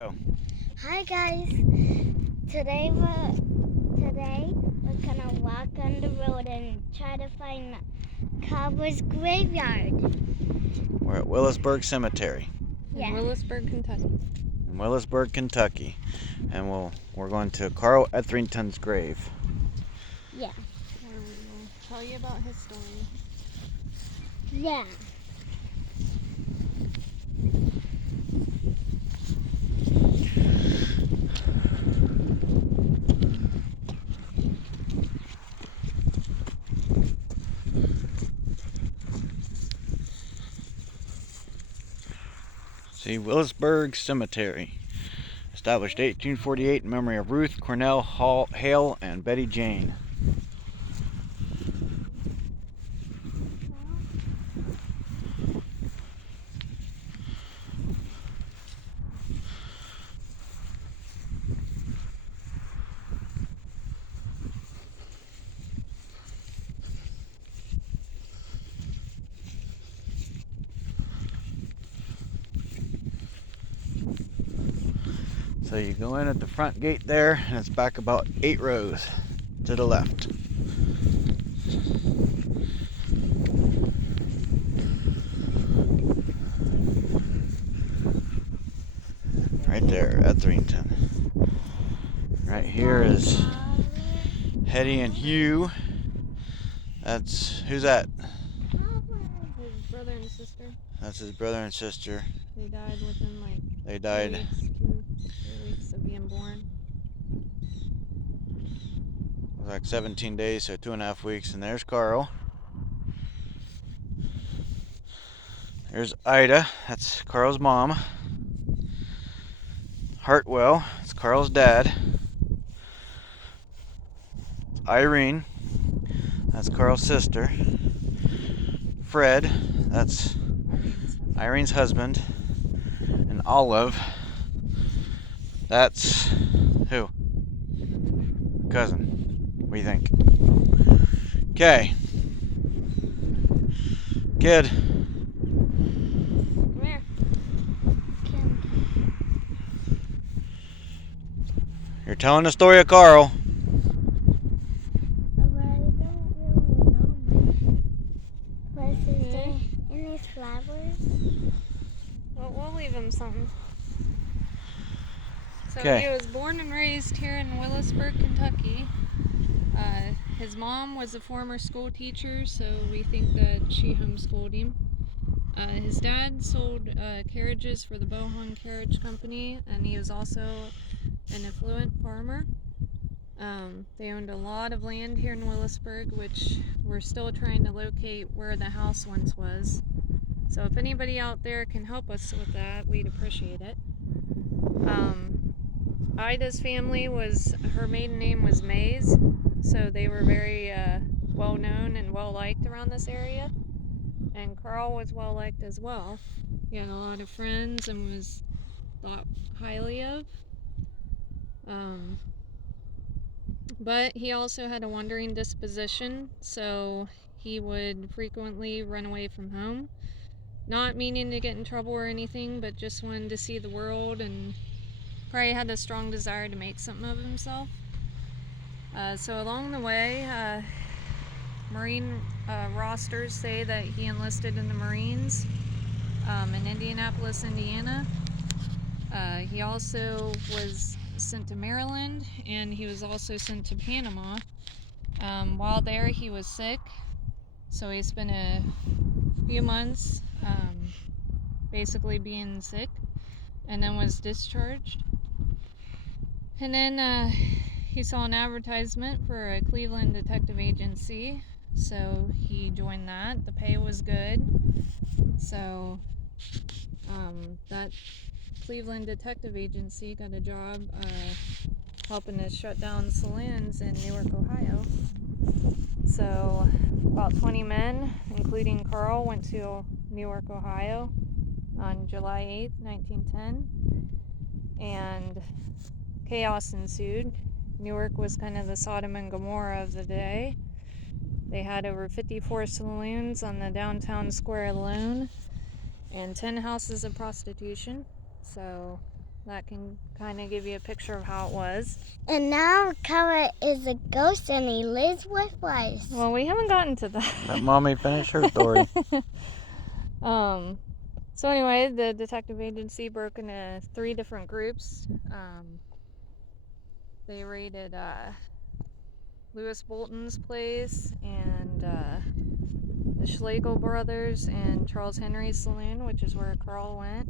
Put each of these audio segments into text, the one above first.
Oh. Hi guys. Today we're gonna walk on the road and try to find the cowboy's graveyard. We're at Willisburg Cemetery Yeah. In Willisburg, Kentucky. in Willisburg, Kentucky, and we're going to Carl Etherington's grave. Yeah. Where we will tell you about his story. Yeah. See, Willisburg Cemetery, established 1848 in memory of Ruth Cornell Hale and Betty Jane. So you go in at the front gate there, and it's back about 8 rows to the left. Right there, Etherington. Right here is Hetty and Hugh. Who's that? His brother and sister. That's his brother and sister. They died within They died. 2 weeks of being born. It was like 17 days, so 2.5 weeks. And there's Carl. There's Ida. That's Carl's mom. Hartwell. It's Carl's dad. Irene. That's Carl's sister. Fred. That's Irene's husband. And Olive. That's who? Cousin. What do you think? Okay. Kid. Come here. You're telling the story of Carl. But I don't really know much. What's his name? And these flowers? Well, we'll leave him something. So Okay. he was born and raised here in Willisburg, Kentucky. His mom was a former school teacher, so we think that she homeschooled him. His dad sold carriages for the Bohan Carriage Company, and he was also an affluent farmer. They owned a lot of land here in Willisburg, which we're still trying to locate where the house once was. So if anybody out there can help us with that, we'd appreciate it. Ida's family her maiden name was Mays, so they were very well known and well liked around this area. And Carl was well liked as well. He had a lot of friends and was thought highly of. But he also had a wandering disposition, so he would frequently run away from home. Not meaning to get in trouble or anything, but just wanted to see the world and probably had a strong desire to make something of himself. So along the way, Marine rosters say that he enlisted in the Marines in Indianapolis, Indiana. He also was sent to Maryland, and he was also sent to Panama. While there, he was sick, so he spent a few months basically being sick, and then was discharged. And then he saw an advertisement for a Cleveland detective agency, so he joined that. The pay was good, so that Cleveland detective agency got a job helping to shut down saloons in Newark, Ohio. So about 20 men, including Carl, went to Newark, Ohio on July 8th, 1910, and chaos ensued. Newark was kind of the Sodom and Gomorrah of the day. They had over 54 saloons on the downtown square alone and 10 houses of prostitution. So that can kind of give you a picture of how it was. And now Carl is a ghost and he lives with us. Well, we haven't gotten to that. Let Mommy finish her story. So anyway, the detective agency broke into 3 different groups. They raided Lewis Bolton's place and the Schlegel brothers and Charles Henry's saloon, which is where Carl went.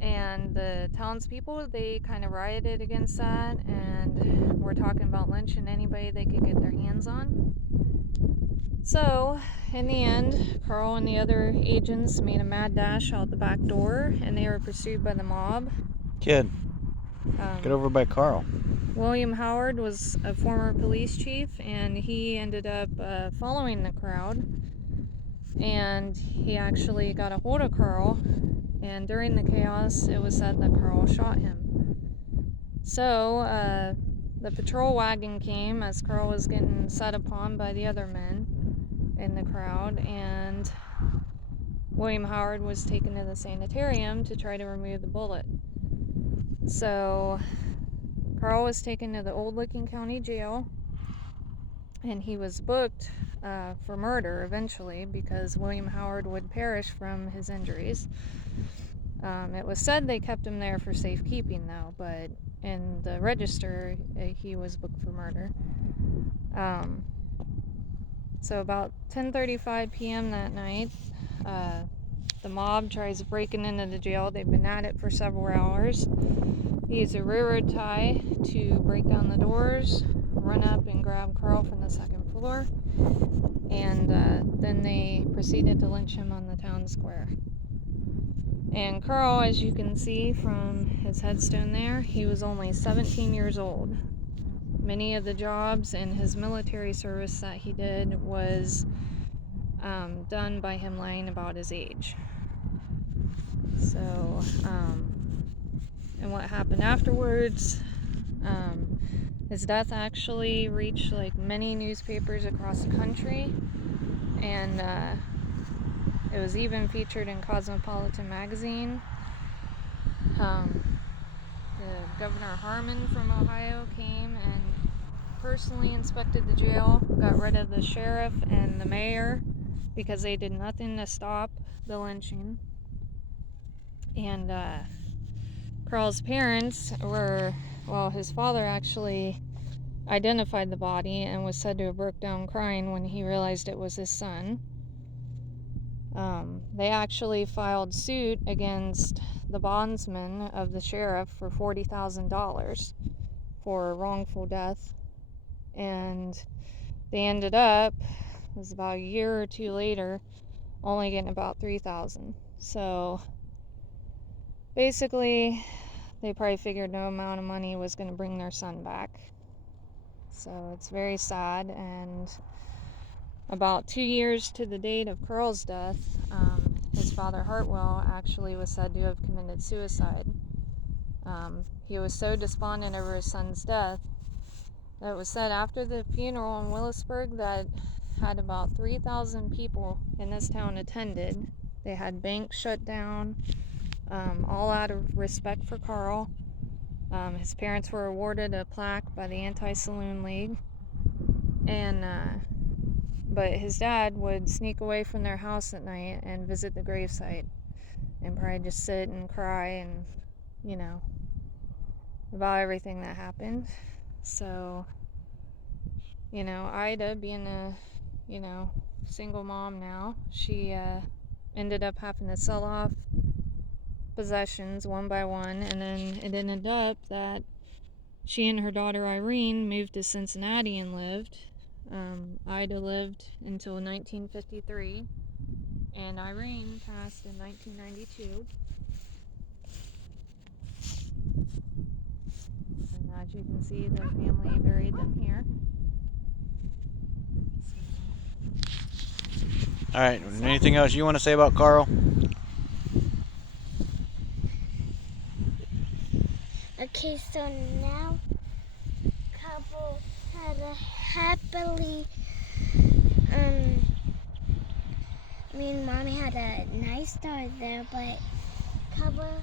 And the townspeople, they kind of rioted against that, and were talking about lynching anybody they could get their hands on. So, in the end, Carl and the other agents made a mad dash out the back door, and they were pursued by the mob. Kid, get over by Carl. William Howard was a former police chief, and he ended up following the crowd, and he actually got a hold of Carl, and during the chaos, it was said that Carl shot him. So, the patrol wagon came as Carl was getting set upon by the other men in the crowd, and William Howard was taken to the sanitarium to try to remove the bullet. So Carl was taken to the Old Licking County Jail, and he was booked for murder eventually because William Howard would perish from his injuries. It was said they kept him there for safekeeping though, but in the register he was booked for murder. So about 10:35 p.m. that night, the mob tries breaking into the jail. They've been at it for several hours. They use a railroad tie to break down the doors, run up and grab Carl from the second floor, and then they proceeded to lynch him on the town square. And Carl, as you can see from his headstone there, he was only 17 years old. Many of the jobs in his military service that he did was done by him lying about his age. So, and what happened afterwards, his death actually reached like many newspapers across the country, and it was even featured in Cosmopolitan magazine. The Governor Harmon from Ohio came and personally inspected the jail, got rid of the sheriff and the mayor because they did nothing to stop the lynching. And Carl's parents were, well, his father actually identified the body and was said to have broke down crying when he realized it was his son. They actually filed suit against the bondsman of the sheriff for $40,000 for wrongful death, and they ended up, it was about a year or two later, only getting about $3,000. So basically they probably figured no amount of money was going to bring their son back. So it's very sad. And about 2 years to the date of Carl's death, his father Hartwell actually was said to have committed suicide. He was so despondent over his son's death that it was said after the funeral in Willisburg that had about 3,000 people in this town attended. They had banks shut down, all out of respect for Carl. His parents were awarded a plaque by the Anti-Saloon League, and but his dad would sneak away from their house at night and visit the gravesite and probably just sit and cry and, you know, about everything that happened. So, you know, Ida, being a, you know, single mom now, she ended up having to sell off possessions one by one, and then it ended up that she and her daughter Irene moved to Cincinnati and lived. Ida lived until 1953, and Irene passed in 1992. And as you can see, the family buried them here. All right, anything else you want to say about Carl? Okay, so now couple had a happily, me and Mommy had a nice start there, but couple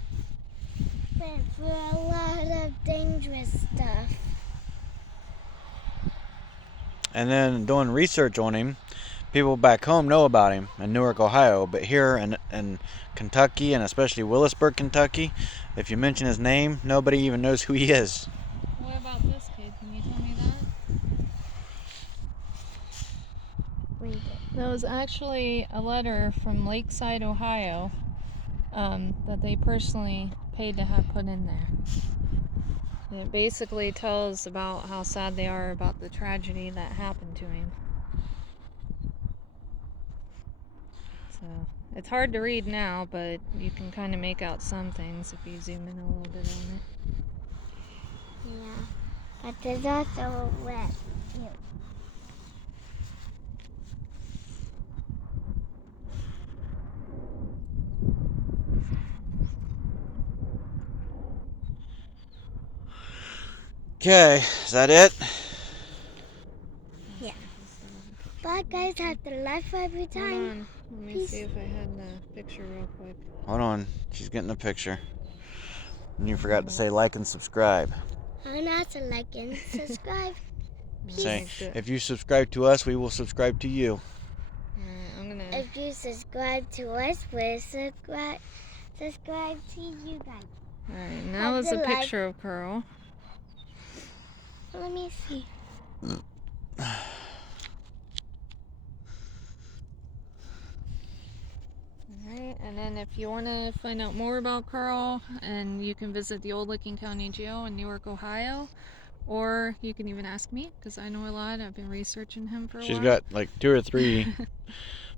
went through a lot of dangerous stuff. And then doing research on him, people back home know about him in Newark, Ohio, but here in Kentucky, and especially Willisburg, Kentucky, if you mention his name, nobody even knows who he is. What about this kid? Can you tell me that? Read it. That was actually a letter from Lakeside, Ohio, that they personally paid to have put in there. It basically tells about how sad they are about the tragedy that happened to him. So it's hard to read now, but you can kind of make out some things if you zoom in a little bit on it. Yeah, but there's also a red too. Okay, is that it? Yeah. Bye guys, have the life every Hold time. on, let me Peace. see if I had the picture real quick. Hold on, she's getting the picture. And you forgot to say like and subscribe. And also like and subscribe. Say, if you subscribe to us, we will subscribe to you. Alright, I'm gonna. If you subscribe to us, we'll subscribe to you guys. Alright, now is a picture of Carl. Let me see. Alright, and then if you want to find out more about Carl, and you can visit the old Licking County Jail in Newark, Ohio, or you can even ask me, because I know a lot. I've been researching him for a while. She's got like 2 or 3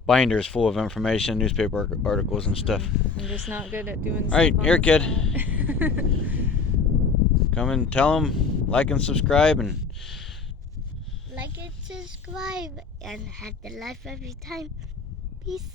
binders full of information, newspaper articles and stuff. I'm just not good at doing stuff. Alright, on here the kid. spot. Come and tell them, like and subscribe, and Like and subscribe and have the life every time. Peace.